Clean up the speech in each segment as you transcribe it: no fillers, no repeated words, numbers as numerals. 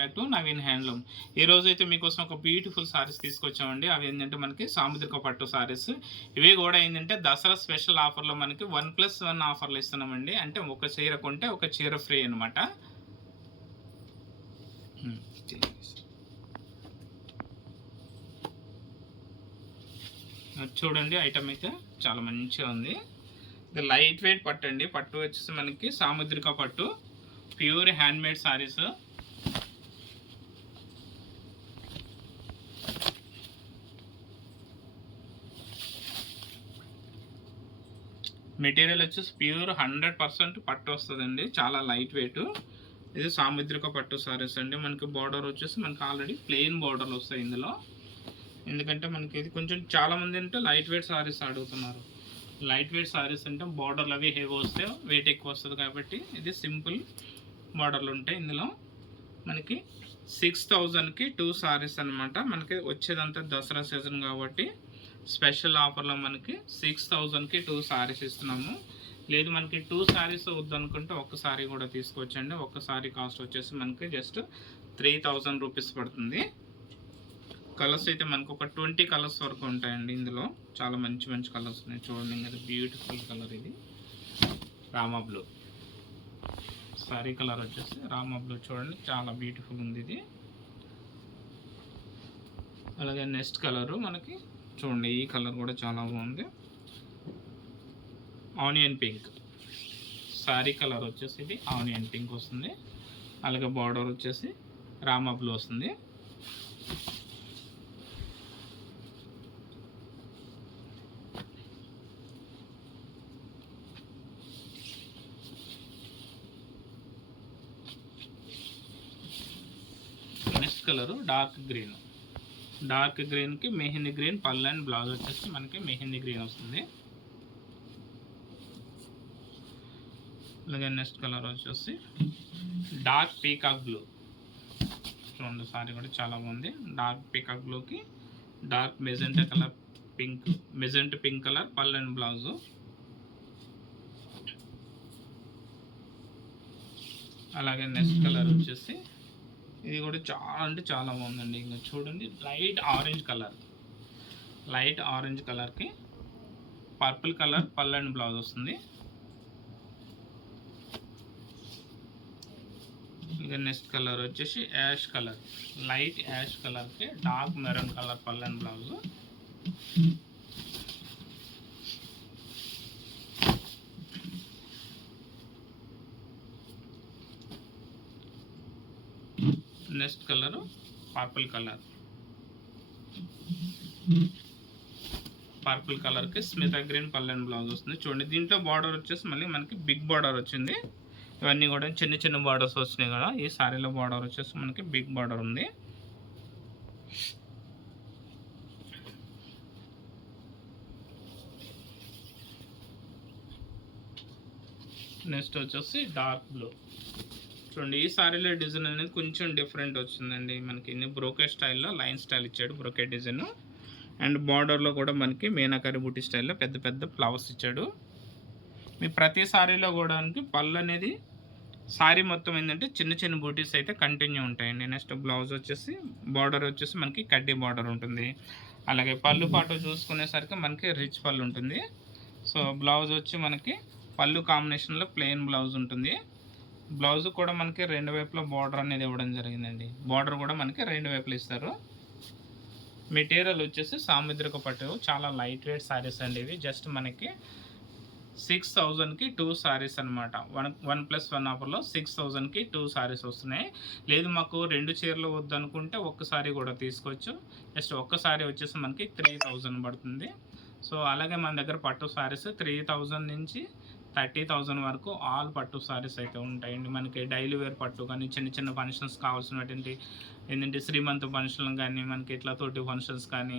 Back to Naveen handloom. ఈ రోజు అయితే మీకోసం ఒక బ్యూటిఫుల్ సారీస్ తీసుకొచ్చామండి. అవి ఏంటంటే మనకి సాముద్రిక పట్టు సారీస్. ఇవి కూడా ఏంటంటే దసరా స్పెషల్ ఆఫర్లో మనకి 1+1 ఆఫర్లు ఇస్తున్నామండి. అంటే ఒక చీర కొంటే ఒక చీర ఫ్రీ అనమాట. చూడండి, ఐటమ్ అయితే చాలా మంచిగా ఉంది. ఇది లైట్ వెయిట్ పట్టు అండి. పట్టు వచ్చేసి మనకి సాముద్రిక పట్టు, ప్యూర్ హ్యాండ్మేడ్ సారీస్. మెటీరియల్ వచ్చేసి ప్యూర్ 100% పట్టు వస్తుందండి. చాలా లైట్ వెయిట్. ఇది సాముద్రిక పట్టు సారీస్ అండి. మనకి బార్డర్ వచ్చేసి మనకి ఆల్రెడీ ప్లెయిన్ బార్డర్లు వస్తాయి ఇందులో. ఎందుకంటే మనకి ఇది కొంచెం చాలామంది అంటే లైట్ వెయిట్ సారీస్ అడుగుతున్నారు. లైట్ వెయిట్ సారీస్ అంటే బార్డర్లు అవి హెవీ వస్తే వెయిట్ ఎక్కువ వస్తుంది కాబట్టి ఇది సింపుల్ బార్డర్లు ఉంటాయి. ఇందులో మనకి 6000కి 2 సారీస్ అనమాట. మనకి వచ్చేదంతా దసరా సీజన్ కాబట్టి స్పెషల్ ఆఫర్లో మనకి 6000కి 2 సారీస్ ఇస్తున్నాము. లేదు మనకి 2 సారీస్ వద్దనుకుంటే ఒక్క సారీ కూడా తీసుకోవచ్చండి. ఒక్క సారీ కాస్ట్ వచ్చేసి మనకి జస్ట్ 3000 రూపీస్ పడుతుంది. కలర్స్ అయితే మనకు ఒక 20 కలర్స్ వరకు ఉంటాయండి. ఇందులో చాలా మంచి మంచి కలర్స్ ఉన్నాయి. చూడండి, ఇంకా బ్యూటిఫుల్ కలర్ ఇది రామా బ్లూ. సారీ కలర్ వచ్చేసి రామా బ్లూ. చూడండి, చాలా బ్యూటిఫుల్ ఉంది ఇది. అలాగే నెక్స్ట్ కలరు మనకి చూడండి, ఈ కలర్ కూడా చాలా బాగుంది. Onion pink. సారీ కలర్ వచ్చేసి ఇది ఆనియన్ పింక్ వస్తుంది. అలాగే బార్డర్ వచ్చేసి రామా బ్లూ వస్తుంది. Next colour dark green. Dark గ్రీన్కి మెహందీ గ్రీన్ పళ్ళు అండ్ బ్లౌజ్ వచ్చేసి మనకి మెహందీ గ్రీన్ వస్తుంది. అలాగే నెక్స్ట్ కలర్ వచ్చేసి డార్క్ పీకాక్ బ్లూ. చూడండి, సారీ కూడా చాలా బాగుంది. డార్క్ పీకాక్ బ్లూకి dark magenta colour pink, magenta pink colour పళ్ళు అండ్ బ్లౌజు. అలాగే నెక్స్ట్ కలర్ వచ్చేసి ఇది కూడా చాలా అంటే చాలా బాగుందండి. ఇంకా చూడండి, light orange colour. Light orange కలర్కి పర్పుల్ కలర్ పళ్ళు అండ్ బ్లౌజ్ వస్తుంది. ఇక నెక్స్ట్ కలర్ వచ్చేసి యాష్ కలర్. లైట్ యాష్ కలర్కి డార్క్ మెరూన్ కలర్ పళ్ళు and blouse. Next colour purple colour. Purple కలర్కి స్మిత గ్రీన్ పళ్ళు అండ్ బ్లౌజ్ వస్తుంది. చూడండి, దీంట్లో బార్డర్ వచ్చేసి మళ్ళీ మనకి బిగ్ బార్డర్ వచ్చింది. ఇవన్నీ కూడా చిన్న చిన్న బార్డర్స్ వచ్చినాయి కదా. ఈ సారీలో బార్డర్ వచ్చేసి మనకి బిగ్ బార్డర్ ఉంది. నెక్స్ట్ వచ్చేసి డార్క్ బ్లూ. చూడండి, ఈ సారీలో డిజైన్ అనేది కొంచెం డిఫరెంట్ వచ్చిందండి. మనకి బ్రోకెట్ స్టైల్లో లైన్ స్టైల్ ఇచ్చాడు, బ్రోకెట్ డిజైన్. అండ్ బార్డర్లో కూడా మనకి మీనాకరి బూటీ స్టైల్లో పెద్ద పెద్ద ఫ్లవర్స్ ఇచ్చాడు. మీ ప్రతి సారీలో కూడా పళ్ళు అనేది సారీ మొత్తం ఏంటంటే చిన్న చిన్న బూటీస్ అయితే కంటిన్యూ ఉంటాయండి. నెక్స్ట్ బ్లౌజ్ వచ్చేసి బార్డర్ వచ్చేసి మనకి కడ్డీ బార్డర్ ఉంటుంది. అలాగే పళ్ళు పాటు చూసుకునేసరికి మనకి రిచ్ పళ్ళు ఉంటుంది. సో బ్లౌజ్ వచ్చి మనకి పళ్ళు కాంబినేషన్లో ప్లెయిన్ బ్లౌజ్ ఉంటుంది. బ్లౌజ్ కూడా మనకి రెండు వైపులా బార్డర్ అనేది ఇవ్వడం జరిగిందండి. బార్డర్ కూడా మనకి రెండు వైపులు ఇస్తారు. మెటీరియల్ వచ్చేసి సాముద్రిక పట్టు. చాలా లైట్ వెయిట్ సారీస్ అండి ఇవి. జస్ట్ మనకి 6000కి 2 సారీస్ అనమాట. 1+1 ఆఫర్లో 6000కి 2 సారీస్ వస్తున్నాయి. లేదు మాకు 2 చీరలు వద్దు అనుకుంటే ఒక్కసారి కూడా తీసుకోవచ్చు. జస్ట్ ఒక్కసారి వచ్చేసి మనకి 3000 పడుతుంది. సో అలాగే మన దగ్గర పట్టు సారీస్ 3000 నుంచి 30,000 వరకు ఆల్ పట్టు సారీస్ అయితే ఉంటాయండి. మనకి డైలీ వేర్ పట్టు కానీ చిన్న చిన్న ఫంక్షన్స్ కావాల్సినటువంటి ఏంటంటే శ్రీమంత ఫంక్షన్లు కానీ మనకి ఇట్లా తోటి ఫంక్షన్స్ కానీ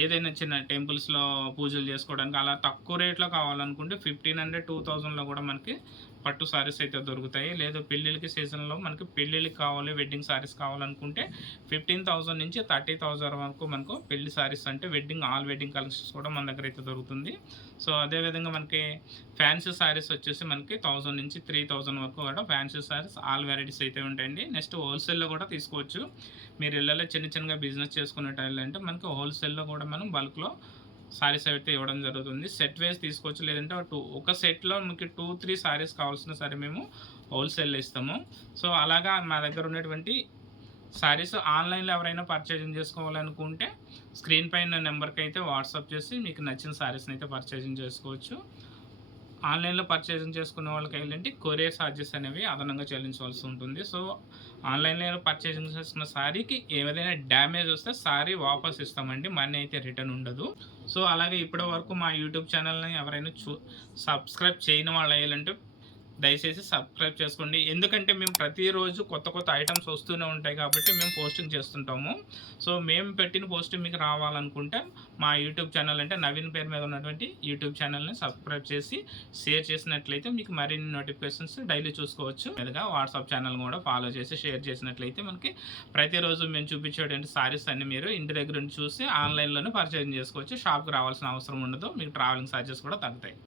ఏదైనా చిన్న టెంపుల్స్లో పూజలు చేసుకోవడానికి అలా తక్కువ రేట్లో కావాలనుకుంటే 1500, 2000లో కూడా మనకి పట్టు సారీస్ అయితే దొరుకుతాయి. లేదు పెళ్ళిళ్ళకి సీజన్లో మనకి పెళ్ళిళ్ళకి కావాలి, వెడ్డింగ్ సారీస్ కావాలనుకుంటే 15,000 నుంచి 30,000 వరకు మనకు పెళ్లి సారీస్ అంటే ఆల్ వెడ్డింగ్ కలెక్షన్స్ కూడా మన దగ్గర అయితే దొరుకుతుంది. సో అదేవిధంగా మనకి ఫ్యాన్సీ సారీస్ వచ్చేసి మనకి 1000 నుంచి 3000 వరకు కూడా ఫ్యాన్సీ సారీస్ ఆల్ వెరైటీస్ అయితే ఉంటాయండి. నెక్స్ట్ హోల్సేల్లో కూడా తీసుకోవచ్చు. మీరు ఇళ్ళలో చిన్నగా బిజినెస్ చేసుకునేటంటే మనకి హోల్సేల్లో కూడా మనం బల్క్లో సారీస్ అయితే ఇవ్వడం జరుగుతుంది. సెట్ వైజ్ తీసుకోవచ్చు, లేదంటే ఒక సెట్లో మీకు 2-3 సారీస్ కావాల్సిన సరే మేము హోల్సేల్లో ఇస్తాము. సో అలాగా మా దగ్గర ఉన్నటువంటి సారీస్ ఆన్లైన్లో ఎవరైనా పర్చేజింగ్ చేసుకోవాలనుకుంటే స్క్రీన్ పైన నెంబర్కి అయితే వాట్సాప్ చేసి మీకు నచ్చిన సారీస్ని అయితే పర్చేజింగ్ చేసుకోవచ్చు. ఆన్లైన్లో పర్చేజింగ్ చేసుకునే వాళ్ళకి ఏంటంటే కొరియర్ ఛార్జెస్ అనేవి అదనంగా చెల్లించవలసి ఉంటుంది. సో ఆన్లైన్లో పర్చేజింగ్ చేసుకున్న సారీకి ఏదైనా డ్యామేజ్ వస్తే సారీ వాపస్ ఇస్తామండి, మనీ అయితే రిటర్న్ ఉండదు. సో అలాగే ఇప్పటి వరకు మా యూట్యూబ్ ఛానల్ని ఎవరైనా సబ్స్క్రైబ్ చేయని వాళ్ళు అయ్యాలంటే దయచేసి సబ్స్క్రైబ్ చేసుకోండి. ఎందుకంటే మేము ప్రతిరోజు కొత్త ఐటమ్స్ వస్తూనే ఉంటాయి కాబట్టి మేము పోస్టింగ్ చేస్తుంటాము. సో మేము పెట్టిన పోస్టింగ్ మీకు రావాలనుకుంటే మా యూట్యూబ్ ఛానల్ అంటే నవీన్ పేరు మీద ఉన్నటువంటి యూట్యూబ్ ఛానల్ని సబ్స్క్రైబ్ చేసి షేర్ చేసినట్లయితే మీకు మరిన్ని నోటిఫికేషన్స్ డైలీ చూసుకోవచ్చు. మీదుగా వాట్సాప్ ఛానల్ కూడా ఫాలో చేసి షేర్ చేసినట్లయితే మనకి ప్రతిరోజు మేము చూపించేటువంటి సారీస్ అన్ని మీరు ఇంటి దగ్గర నుంచి చూసి ఆన్లైన్లోనే పర్చేజ్ చేసుకోవచ్చు. షాప్కి రావాల్సిన అవసరం ఉండదు. మీకు ట్రావెలింగ్ ఛార్జెస్ కూడా తగ్గుతాయి.